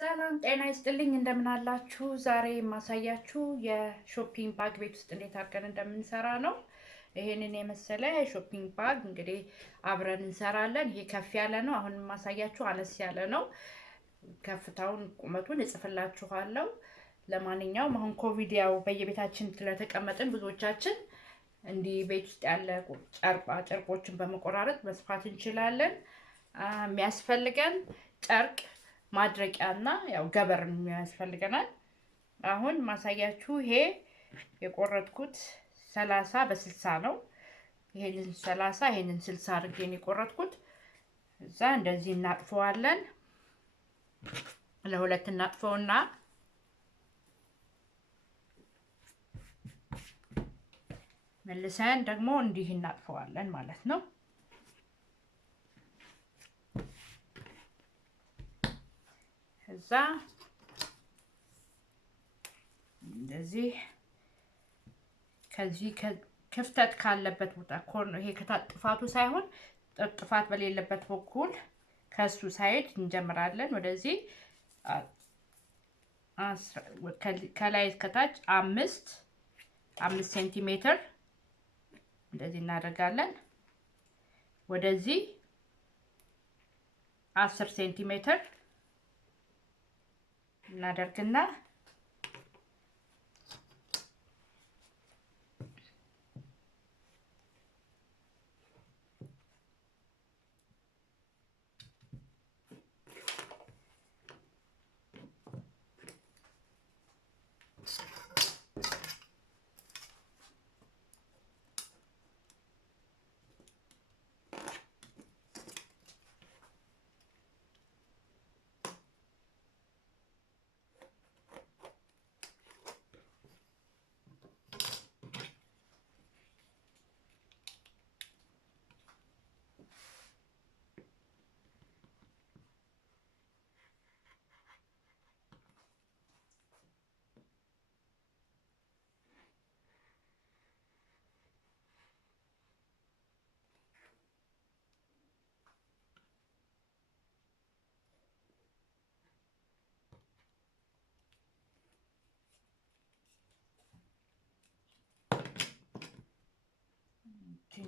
ሰላም ጤና ይስጥልኝ እንደምን አላችሁ? ዛሬ የማሳያችሁ የሾፒንግ ባግ ቤት ውስጥ እንዴት አድርገን እንደምንሰራ ነው። ይሄንን የመሰለ ሾፒንግ ባግ እንግዲህ አብረን እንሰራለን። ይሄ ከፍ ያለ ነው። አሁን የማሳያችሁ አነስ ያለ ነው። ከፍታውን ቁመቱን እጽፍላችኋለሁ። ለማንኛውም አሁን ኮቪድ ያው በየቤታችን ስለተቀመጥን ብዙዎቻችን እንዲህ ቤት ውስጥ ያለ ጨርቆችን በመቆራረጥ መስፋት እንችላለን። የሚያስፈልገን ጨርቅ ማድረቂያና ያው ገበር የሚያስፈልገናል። አሁን ማሳያችሁ ይሄ የቆረጥኩት 30 በ60 ነው። ይሄንን 30 ይሄንን 60 አድርጌ ነው የቆረጥኩት። እዛ እንደዚህ እናጥፈዋለን። ለሁለት እናጥፈውና መልሰን ደግሞ እንዲህ እናጥፈዋለን ማለት ነው። እዛ እንደዚህ ከዚህ ክፍተት ካለበት ቦታ ኮርነር ይሄ ከታጥፋቱ ሳይሆን ጥፋት በሌለበት በኩል ከሱ ሳይድ እንጀምራለን። ወደዚህ ከላይ ከታች 5 ሴንቲሜትር እንደዚህ እናደርጋለን። ወደዚህ 10 ሴንቲሜትር እናደርግና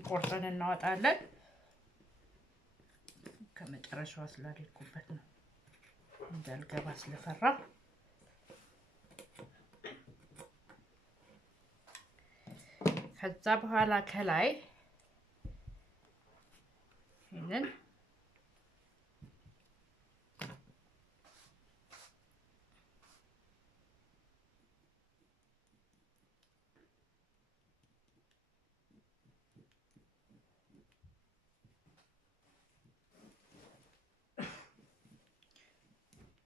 ቆርጠን እናወጣለን። ከመጨረሻው ስላልኩበት ነው እንዳልገባ ስለፈራ። ከዛ በኋላ ከላይ ይሄንን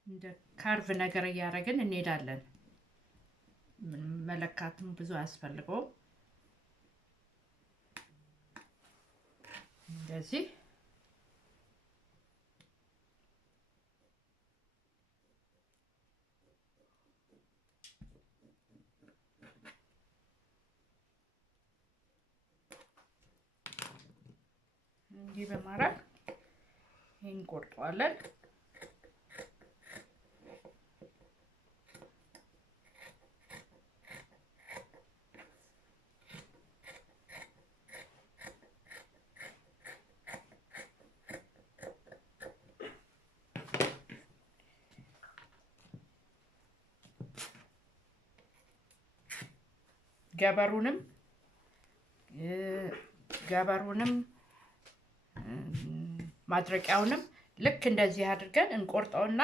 እንደ ካርቭ ነገር እያደረግን እንሄዳለን። መለካትም ብዙ አያስፈልገውም። እንደዚህ እንዲህ በማድረግ ይሄን ቆርጠዋለን። ገበሩንም ማድረቂያውንም ልክ እንደዚህ አድርገን እንቆርጠውና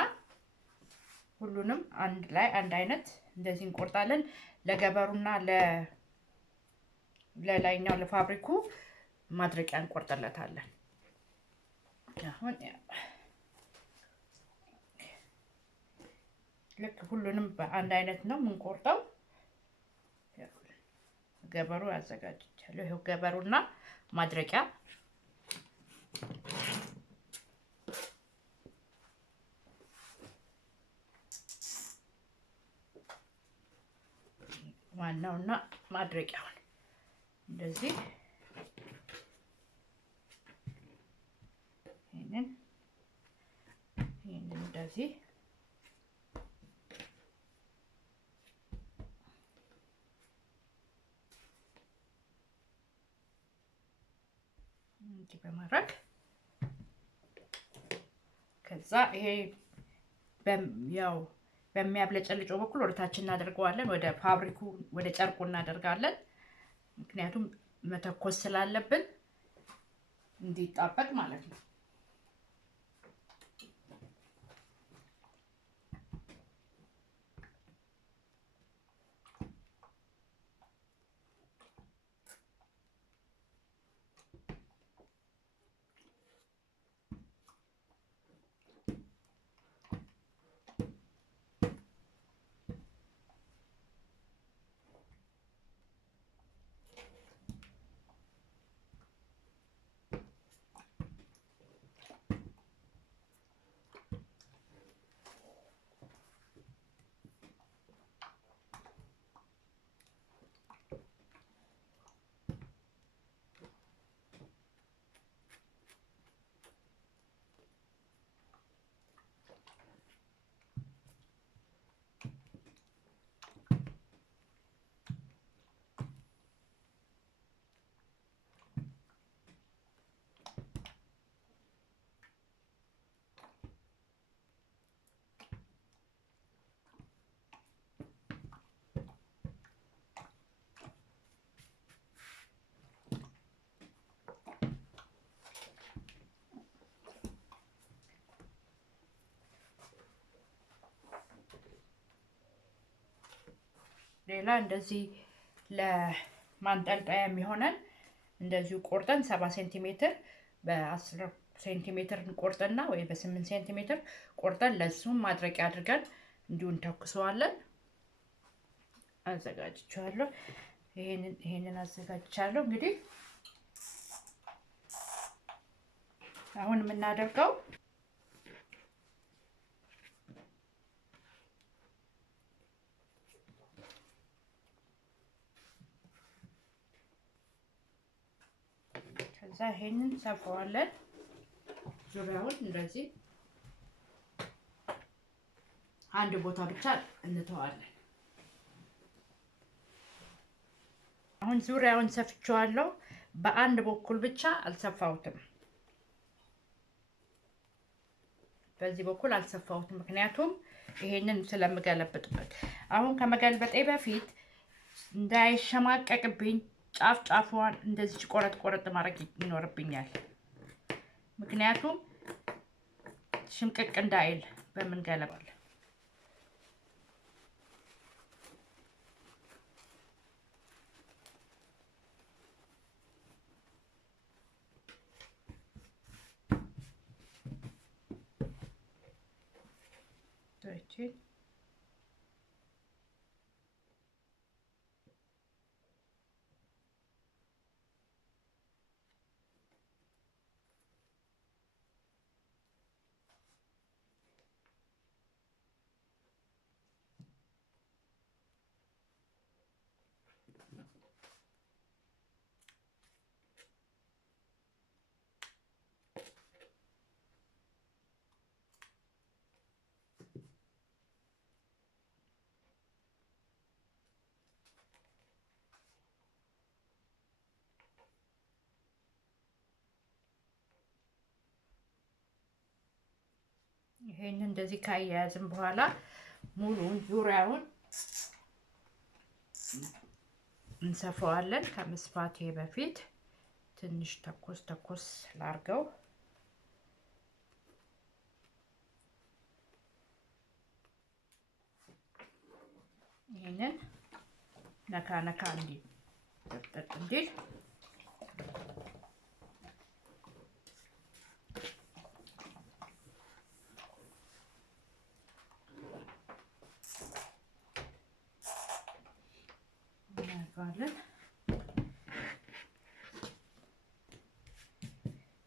ሁሉንም አንድ ላይ አንድ አይነት እንደዚህ እንቆርጣለን። ለገበሩና ለላይኛው ለፋብሪኩ ማድረቂያ እንቆርጠለታለን። አሁን ልክ ሁሉንም በአንድ አይነት ነው የምንቆርጠው። ገበሩ አዘጋጅቻለሁ። ይሄው ገበሩና ማድረቂያ ዋናውና ማድረቂያውን እንደዚህ ይሄንን እንደዚህ እንዲህ በማድረግ ከዛ ይሄ ያው በሚያብለጨልጨው በኩል ወደታች እናደርገዋለን። ወደ ፋብሪኩ ወደ ጨርቁ እናደርጋለን። ምክንያቱም መተኮስ ስላለብን እንዲጣበቅ ማለት ነው። ሌላ እንደዚህ ለማንጠልጠያ የሚሆነን እንደዚሁ ቆርጠን 7 ሴንቲሜትር በ10 ሴንቲሜትር እንቆርጥና ወይ በ8 ሴንቲሜትር ቆርጠን ለሱም ማድረቂያ አድርገን እንዲሁ እንተኩሰዋለን። አዘጋጅቻለሁ። ይሄንን አዘጋጅቻለሁ። እንግዲህ አሁን የምናደርገው ከዛ ይሄንን ሰፋዋለን። ዙሪያውን እንደዚህ አንድ ቦታ ብቻ እንተዋለን። አሁን ዙሪያውን ሰፍቼዋለሁ። በአንድ በኩል ብቻ አልሰፋሁትም። በዚህ በኩል አልሰፋሁትም ምክንያቱም ይሄንን ስለምገለብጥበት። አሁን ከመገልበጤ በፊት እንዳይሸማቀቅብኝ ጫፍ ጫፏን እንደዚህ ቆረጥ ማድረግ ይኖርብኛል። ምክንያቱም ሽምቅቅ እንዳይል በመንገለባል። ይሄን እንደዚህ ካያያዝን በኋላ ሙሉን ዙሪያውን እንሰፋዋለን። ከመስፋቴ በፊት ትንሽ ተኮስ ላርገው። ይሄንን ነካ እንዲል ጠጥ እንዲል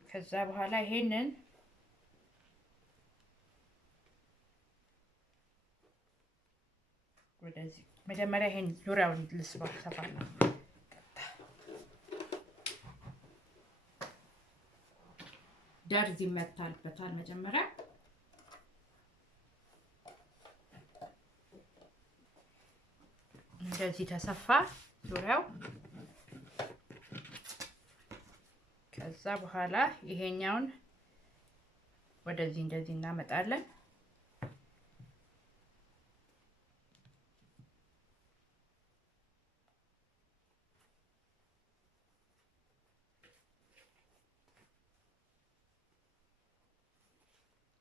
ከዛ በኋላ ይሄንን ወደዚህ መጀመሪያ ይሄን ዙሪያውን ልስባው ሰፋና ደርዝ ይመታልበታል። መጀመሪያ እንደዚህ ተሰፋ ዙሪያው። ከዛ ከዛ በኋላ ይሄኛውን ወደዚህ እንደዚህ እናመጣለን።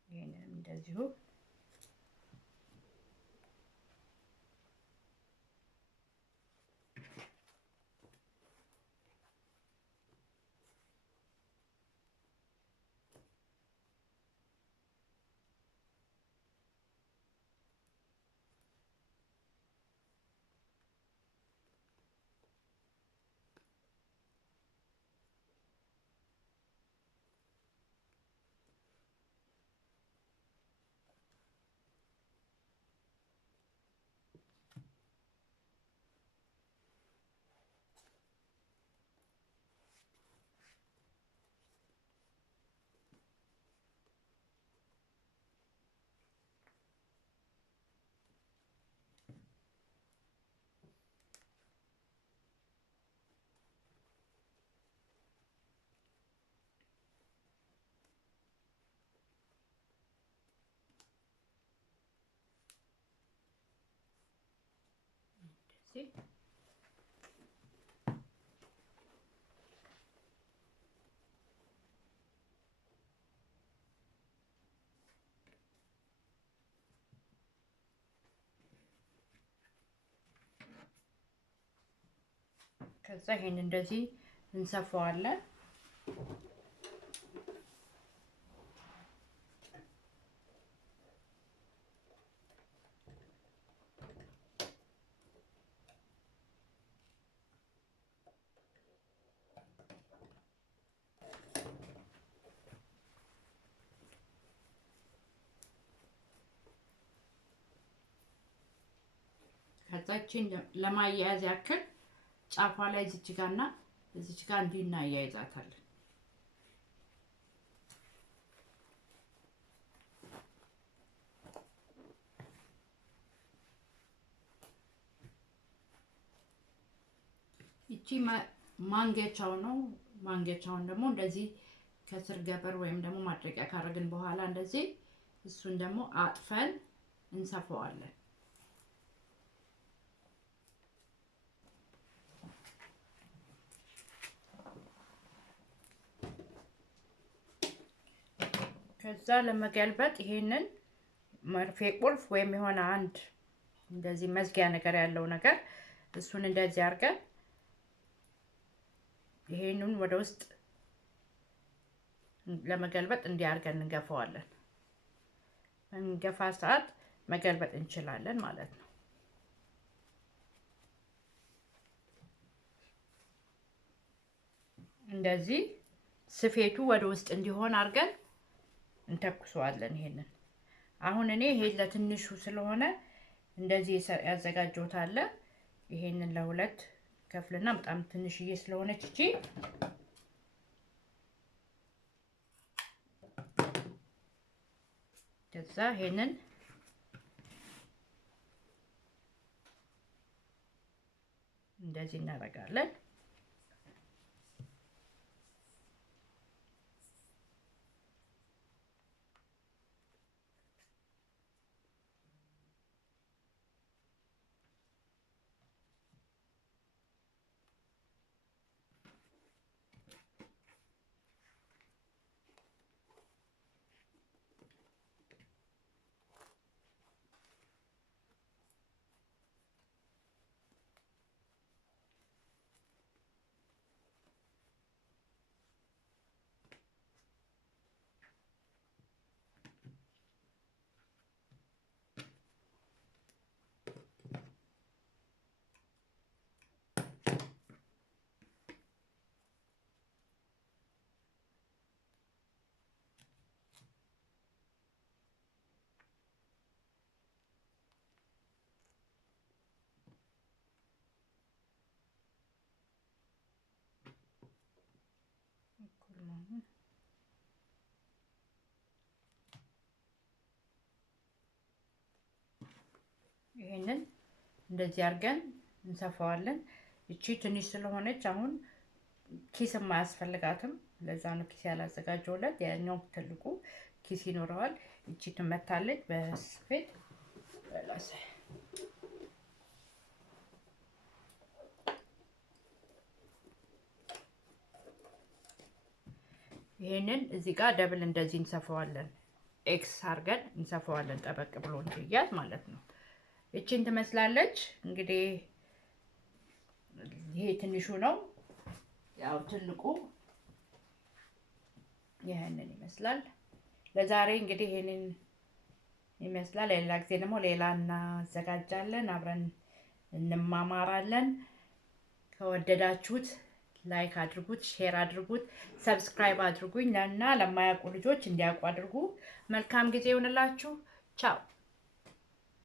ይሄንን እንደዚሁ ከዛ ይሄን እንደዚህ እንሰፋዋለን። ከዛችን ለማያያዝ ያክል ጫፏ ላይ እዚች ጋርና እዚች ጋር እንዲናያይዛታለን። እቺ ማንገቻው ነው። ማንገቻውን ደግሞ እንደዚህ ከስር ገበር ወይም ደግሞ ማድረቂያ ካረግን በኋላ እንደዚህ እሱን ደግሞ አጥፈን እንሰፋዋለን። ከዛ ለመገልበጥ ይሄንን መርፌ ቁልፍ ወይም የሆነ አንድ እንደዚህ መዝጊያ ነገር ያለው ነገር እሱን እንደዚህ አድርገን ይሄንን ወደ ውስጥ ለመገልበጥ እንዲያርገን እንገፋዋለን። እንገፋ ሰዓት መገልበጥ እንችላለን ማለት ነው። እንደዚህ ስፌቱ ወደ ውስጥ እንዲሆን አድርገን እንተኩሰዋለን። ይሄንን አሁን እኔ ይሄ ለትንሹ ስለሆነ እንደዚህ ያዘጋጀሁት አለ። ይሄንን ለሁለት ከፍልና በጣም ትንሽዬ ስለሆነች እቺ ከዛ ይሄንን እንደዚህ እናደርጋለን። ይሄንን እንደዚህ አድርገን እንሰፋዋለን። እቺ ትንሽ ስለሆነች አሁን ኪስ የማያስፈልጋትም ለዛ ነው ኪስ ያላዘጋጀውለት። ያኛው ትልቁ ኪስ ይኖረዋል። እቺ ትመታለች በስፌት በላሰ ይሄንን እዚህ ጋር ደብል እንደዚህ እንሰፋዋለን። ኤክስ አድርገን እንሰፋዋለን ጠበቅ ብሎ እንዲያዝ ማለት ነው። እቺን ትመስላለች እንግዲህ ይሄ ትንሹ ነው። ያው ትልቁ ይሄንን ይመስላል። ለዛሬ እንግዲህ ይሄንን ይመስላል። ሌላ ጊዜ ደግሞ ሌላ እናዘጋጃለን፣ አብረን እንማማራለን። ከወደዳችሁት ላይክ አድርጉት፣ ሼር አድርጉት፣ ሰብስክራይብ አድርጉኝ እና ለማያውቁ ልጆች እንዲያውቁ አድርጉ። መልካም ጊዜ ይሁንላችሁ። ቻው